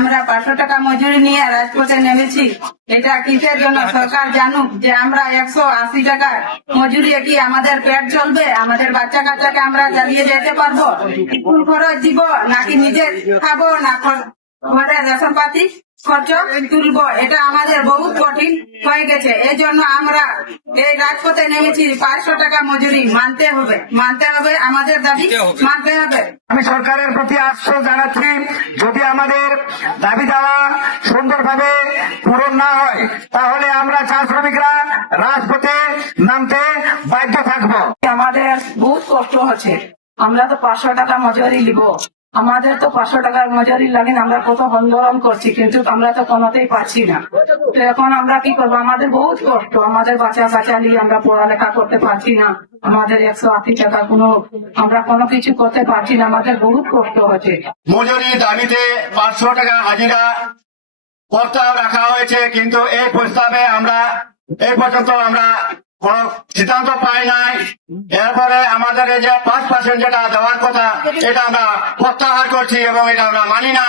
আমরা 500 টাকা মজুরি নিয়ে রাজপথে নেমেছি। এটা কিসের জন্য? সরকার জানুক যে আমরা 180 টাকা মজুরি কি আমাদের পেট চলবে? আমাদের বাচ্চা কাচ্চাকে আমরা চালিয়ে যেতে পারবো? স্কুল খরচ দিব নাকি নিজে খাবো না ঘরে রেশন পাতি খরচ তুলবো? এটা আমাদের বহুত কঠিন হয়ে গেছে। এই জন্য আমরা এই রাজপথে নেমেছি। 500 টাকা মজুরি মানতে হবে, আমাদের দাবি মানতে হবে। আমি সরকারের প্রতি আশ্বাস জানাচ্ছি, যদি আমাদের দাবি দেওয়া সুন্দরভাবে পূরণ না হয় তাহলে আমরা চা শ্রমিকরা রাজপথে নামতে বাধ্য থাকবো। আমাদের বহুত কষ্ট হচ্ছে। আমরা তো 500 টাকা মজুরি নিব, আমাদের তো 500 টাকার মজুরি লাগে। আমরা কত আন্দোলন করছি কিন্তু আমরা তো কোনোতেই পাচ্ছি না। তো এখন আমরা কি করবো? আমাদের বহুত কষ্ট, আমাদের বাচ্চা কাচ্চা নিয়ে আমরা পড়ালেখা করতে পারছি না। আমাদের 180 টাকা আমরা কোনো কিছু করতে পারছি না। আমাদের বহুত কষ্ট হচ্ছে। মজুরি দাবিতে 500 টাকা হাজিরা প্রস্তাব রাখা হয়েছে, কিন্তু এই প্রস্তাবে আমরা এই পর্যন্ত আমরা কোন সিদ্ধান্ত পাই নাই। এরপরে আমাদের এই যে 5% যেটা দেওয়ার কথা, এটা আমরা প্রত্যাহার করছি এবং এটা আমরা মানি না।